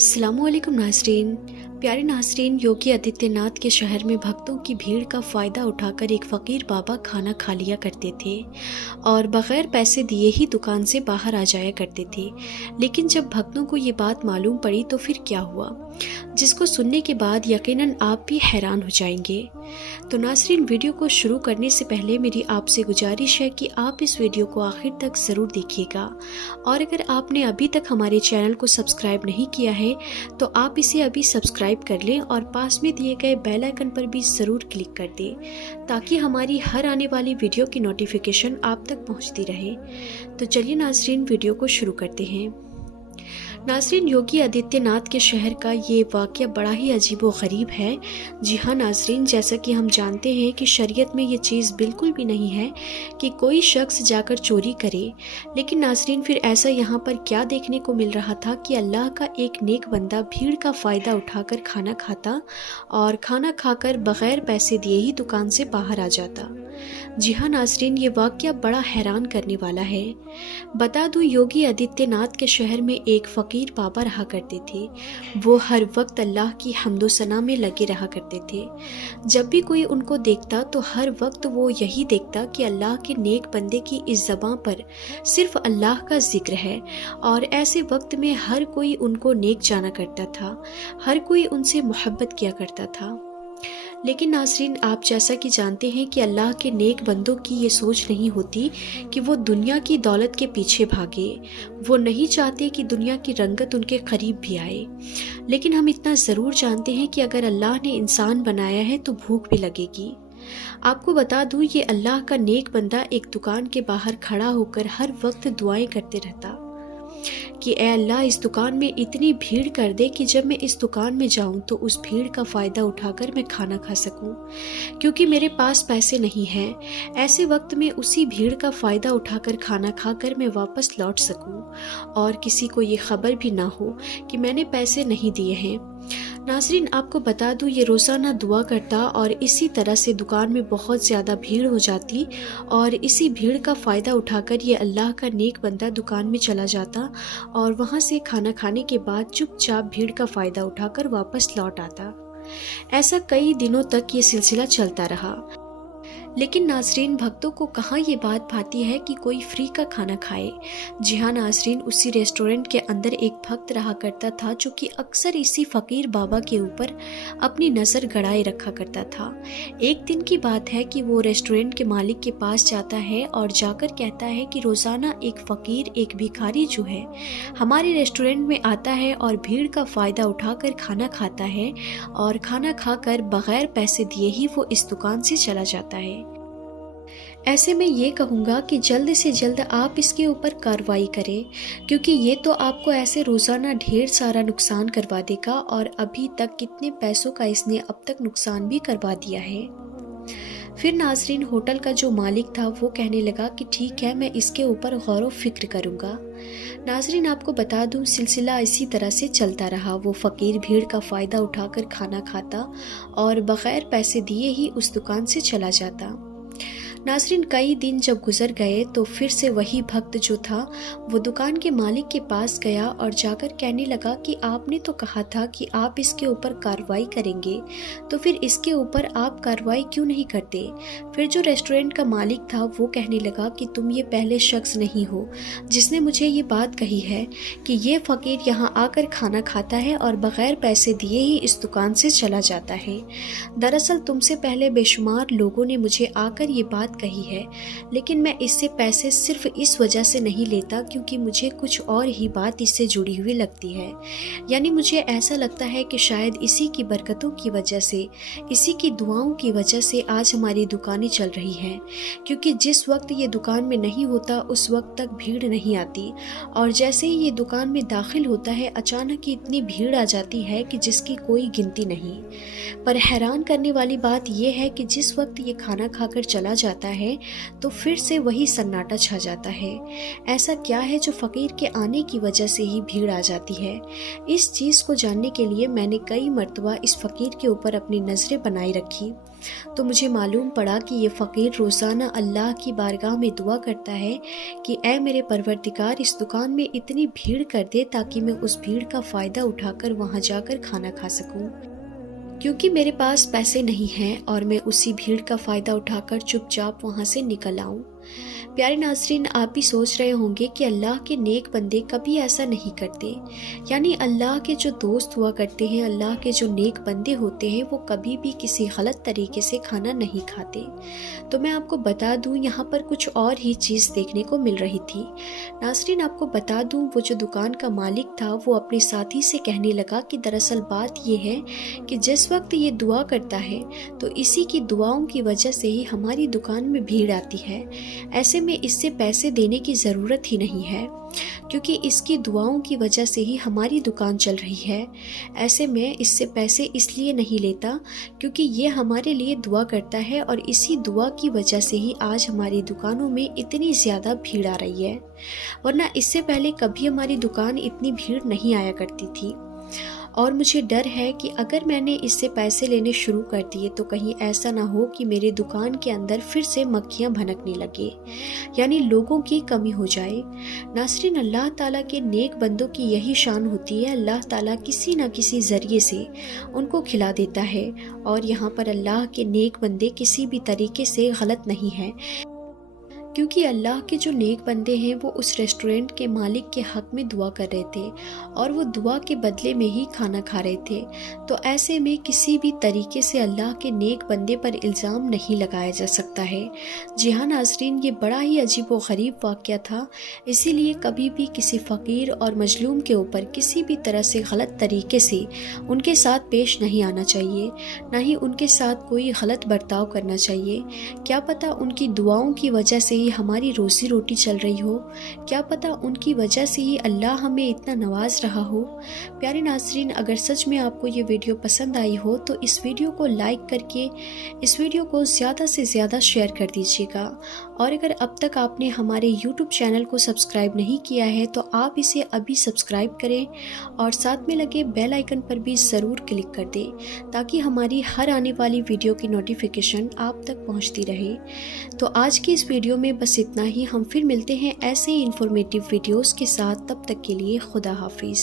अस्सलामु अलैकुम नाज़रीन। प्यारे नाज़रीन, योगी आदित्यनाथ के शहर में भक्तों की भीड़ का फ़ायदा उठाकर एक फ़कीर बाबा खाना खा लिया करते थे और बग़ैर पैसे दिए ही दुकान से बाहर आ जाया करते थे। लेकिन जब भक्तों को ये बात मालूम पड़ी तो फिर क्या हुआ, जिसको सुनने के बाद यकीनन आप भी हैरान हो जाएंगे। तो नाज़रीन, वीडियो को शुरू करने से पहले मेरी आपसे गुजारिश है कि आप इस वीडियो को आखिर तक ज़रूर देखिएगा, और अगर आपने अभी तक हमारे चैनल को सब्सक्राइब नहीं किया है तो आप इसे अभी सब्सक्राइब कर लें और पास में दिए गए बेल आइकन पर भी ज़रूर क्लिक कर दें ताकि हमारी हर आने वाली वीडियो की नोटिफिकेशन आप तक पहुंचती रहे। तो चलिए नाज़रीन, वीडियो को शुरू करते हैं। नाज़रीन, योगी आदित्यनाथ के शहर का ये वाक़या बड़ा ही अजीब व ग़रीब है। जी हाँ नाज़रीन, जैसा कि हम जानते हैं कि शरीयत में ये चीज़ बिल्कुल भी नहीं है कि कोई शख्स जाकर चोरी करे। लेकिन नाज़रीन, फिर ऐसा यहाँ पर क्या देखने को मिल रहा था कि अल्लाह का एक नेक बंदा भीड़ का फ़ायदा उठाकर खाना खाता और खाना खाकर बग़ैर पैसे दिए ही दुकान से बाहर आ जाता। जी हाँ नाज़रीन, ये वाक़या बड़ा हैरान करने वाला है। बता दूँ, योगी आदित्यनाथ के शहर में एक फ़कीर बाबा रहा करते थे। वो हर वक्त अल्लाह की हम्दो सना में लगे रहा करते थे। जब भी कोई उनको देखता तो हर वक्त वो यही देखता कि अल्लाह के नेक बंदे की इस ज़बां पर सिर्फ अल्लाह का ज़िक्र है, और ऐसे वक्त में हर कोई उनको नेक जाना करता था, हर कोई उनसे मोहब्बत किया करता था। लेकिन नाज़रीन, आप जैसा कि जानते हैं कि अल्लाह के नेक बंदों की ये सोच नहीं होती कि वो दुनिया की दौलत के पीछे भागे। वो नहीं चाहते कि दुनिया की रंगत उनके करीब भी आए। लेकिन हम इतना ज़रूर जानते हैं कि अगर अल्लाह ने इंसान बनाया है तो भूख भी लगेगी। आपको बता दूँ, ये अल्लाह का नेक बंदा एक दुकान के बाहर खड़ा होकर हर वक्त दुआएं करते रहता कि ए अल्लाह, इस दुकान में इतनी भीड़ कर दे कि जब मैं इस दुकान में जाऊं तो उस भीड़ का फ़ायदा उठाकर मैं खाना खा सकूं, क्योंकि मेरे पास पैसे नहीं हैं। ऐसे वक्त में उसी भीड़ का फ़ायदा उठाकर खाना खाकर मैं वापस लौट सकूं और किसी को ये ख़बर भी ना हो कि मैंने पैसे नहीं दिए हैं। नाज़रीन, आपको बता दूं, ये रोज़ाना दुआ करता और इसी तरह से दुकान में बहुत ज़्यादा भीड़ हो जाती और इसी भीड़ का फ़ायदा उठाकर ये अल्लाह का नेक बंदा दुकान में चला जाता और वहाँ से खाना खाने के बाद चुपचाप भीड़ का फ़ायदा उठाकर वापस लौट आता। ऐसा कई दिनों तक ये सिलसिला चलता रहा। लेकिन नाज़रीन, भक्तों को कहाँ ये बात भाती है कि कोई फ्री का खाना खाए। जी हाँ नाज़रीन, उसी रेस्टोरेंट के अंदर एक भक्त रहा करता था जो कि अक्सर इसी फ़कीर बाबा के ऊपर अपनी नज़र गड़ाए रखा करता था। एक दिन की बात है कि वो रेस्टोरेंट के मालिक के पास जाता है और जाकर कहता है कि रोज़ाना एक फ़कीर, एक भिखारी जो है हमारे रेस्टोरेंट में आता है और भीड़ का फ़ायदा उठाकर खाना खाता है और खाना खाकर बग़ैर पैसे दिए ही वो इस दुकान से चला जाता है। ऐसे में ये कहूँगा कि जल्द से जल्द आप इसके ऊपर कार्रवाई करें, क्योंकि ये तो आपको ऐसे रोज़ाना ढेर सारा नुकसान करवा देगा और अभी तक कितने पैसों का इसने अब तक नुकसान भी करवा दिया है। फिर नाज़रीन, होटल का जो मालिक था वो कहने लगा कि ठीक है, मैं इसके ऊपर गौर व फिक्र करूँगा। नाज़रीन, आपको बता दूँ, सिलसिला इसी तरह से चलता रहा। वो फ़कीर भीड़ का फ़ायदा उठाकर खाना खाता और बग़ैर पैसे दिए ही उस दुकान से चला जाता। नाज़रीन, कई दिन जब गुजर गए तो फिर से वही भक्त जो था वो दुकान के मालिक के पास गया और जाकर कहने लगा कि आपने तो कहा था कि आप इसके ऊपर कार्रवाई करेंगे, तो फिर इसके ऊपर आप कार्रवाई क्यों नहीं करते। फिर जो रेस्टोरेंट का मालिक था वो कहने लगा कि तुम ये पहले शख्स नहीं हो जिसने मुझे ये बात कही है कि ये फ़कीर यहाँ आकर खाना खाता है और बग़ैर पैसे दिए ही इस दुकान से चला जाता है। दरअसल तुमसे पहले बेशुमार लोगों ने मुझे आकर ये बात कही है, लेकिन मैं इससे पैसे सिर्फ इस वजह से नहीं लेता क्योंकि मुझे कुछ और ही बात इससे जुड़ी हुई लगती है। यानी मुझे ऐसा लगता है कि शायद इसी की बरकतों की वजह से, इसी की दुआओं की वजह से आज हमारी दुकानें चल रही हैं, क्योंकि जिस वक्त ये दुकान में नहीं होता उस वक्त तक भीड़ नहीं आती, और जैसे ही ये दुकान में दाखिल होता है अचानक ही इतनी भीड़ आ जाती है कि जिसकी कोई गिनती नहीं। पर हैरान करने वाली बात यह है कि जिस वक्त ये खाना खाकर चला जाता جاتا ہے تو پھر سے وہی سناٹا چھا جاتا ہے۔ ایسا کیا ہے جو فقیر کے آنے کی وجہ سے ہی بھیڑ آ جاتی ہے؟ اس چیز کو جاننے کے لیے میں نے کئی مرتبہ اس فقیر کے اوپر اپنی نظریں بنائی رکھی تو مجھے معلوم پڑا کہ یہ فقیر روزانہ اللہ کی بارگاہ میں دعا کرتا ہے کہ اے میرے پروردگار، اس دکان میں اتنی بھیڑ کر دے تاکہ میں اس بھیڑ کا فائدہ اٹھا کر وہاں جا کر کھانا کھا سکوں، کیونکہ میرے پاس پیسے نہیں ہیں اور میں اسی بھیڑ کا فائدہ اٹھا کر چپ چاپ وہاں سے نکل آؤں۔ پیارے ناظرین، آپ بھی سوچ رہے ہوں گے کہ اللہ کے نیک بندے کبھی ایسا نہیں کرتے، یعنی اللہ کے جو دوست ہوا کرتے ہیں، اللہ کے جو نیک بندے ہوتے ہیں، وہ کبھی بھی کسی غلط طریقے سے کھانا نہیں کھاتے۔ تو میں آپ کو بتا دوں، یہاں پر کچھ اور ہی چیز دیکھنے کو مل رہی تھی۔ ناظرین، آپ کو بتا دوں، وہ جو دکان کا مالک تھا وہ اپنے ساتھی سے کہنے لگا کہ دراصل بات یہ ہے کہ جس وقت یہ دعا کرتا ہے تو اسی کی دعاؤں کی وجہ سے ہی ہماری دکان میں بھیڑ آتی ہے، ایسے میں اس سے پیسے دینے کی ضرورت ہی نہیں ہے، کیونکہ اس کی دعاؤں کی وجہ سے ہی ہماری دکان چل رہی ہے۔ ایسے میں اس سے پیسے اس لیے نہیں لیتا کیونکہ یہ ہمارے لیے دعا کرتا ہے اور اسی دعا کی وجہ سے ہی آج ہماری دکانوں میں اتنی زیادہ بھیڑ آ رہی ہے، ورنہ اس سے پہلے کبھی ہماری دکان اتنی بھیڑ نہیں آیا کرتی تھی۔ اور مجھے ڈر ہے کہ اگر میں نے اس سے پیسے لینے شروع کر دیے تو کہیں ایسا نہ ہو کہ میری دکان کے اندر پھر سے مکھیاں بھنکنے لگے، یعنی لوگوں کی کمی ہو جائے۔ ناظرین، اللہ تعالیٰ کے نیک بندوں کی یہی شان ہوتی ہے، اللہ تعالیٰ کسی نہ کسی ذریعے سے ان کو کھلا دیتا ہے، اور یہاں پر اللہ کے نیک بندے کسی بھی طریقے سے غلط نہیں ہیں، کیونکہ اللہ کے جو نیک بندے ہیں وہ اس ریسٹورنٹ کے مالک کے حق میں دعا کر رہے تھے اور وہ دعا کے بدلے میں ہی کھانا کھا رہے تھے، تو ایسے میں کسی بھی طریقے سے اللہ کے نیک بندے پر الزام نہیں لگایا جا سکتا ہے۔ جی ہاں ناظرین، یہ بڑا ہی عجیب و غریب واقعہ تھا، اسی لیے کبھی بھی کسی فقیر اور مظلوم کے اوپر کسی بھی طرح سے غلط طریقے سے ان کے ساتھ پیش نہیں آنا چاہیے، نہ ہی ان کے ساتھ کوئی غلط برتاؤ کرنا چاہیے۔ کیا پتہ ان کی دعاؤں کی وجہ سے ہماری روزی روٹی چل رہی ہو، کیا پتہ ان کی وجہ سے ہی اللہ ہمیں اتنا نواز رہا ہو۔ پیارے ناظرین، اگر سچ میں آپ کو یہ ویڈیو پسند آئی ہو تو اس ویڈیو کو لائک کر کے اس ویڈیو کو زیادہ سے زیادہ شیئر کر دیجیے گا، اور اگر اب تک آپ نے ہمارے یوٹیوب چینل کو سبسکرائب نہیں کیا ہے تو آپ اسے ابھی سبسکرائب کریں اور ساتھ میں لگے بیل آئیکن پر بھی ضرور کلک کر دیں تاکہ ہماری ہر آنے والی ویڈیو کی نوٹیفیکیشن آپ تک پہنچتی رہے۔ تو آج کی اس ویڈیو میں بس اتنا ہی، ہم پھر ملتے ہیں ایسے ہی انفارمیٹیو ویڈیوز کے ساتھ، تب تک کے لیے خدا حافظ۔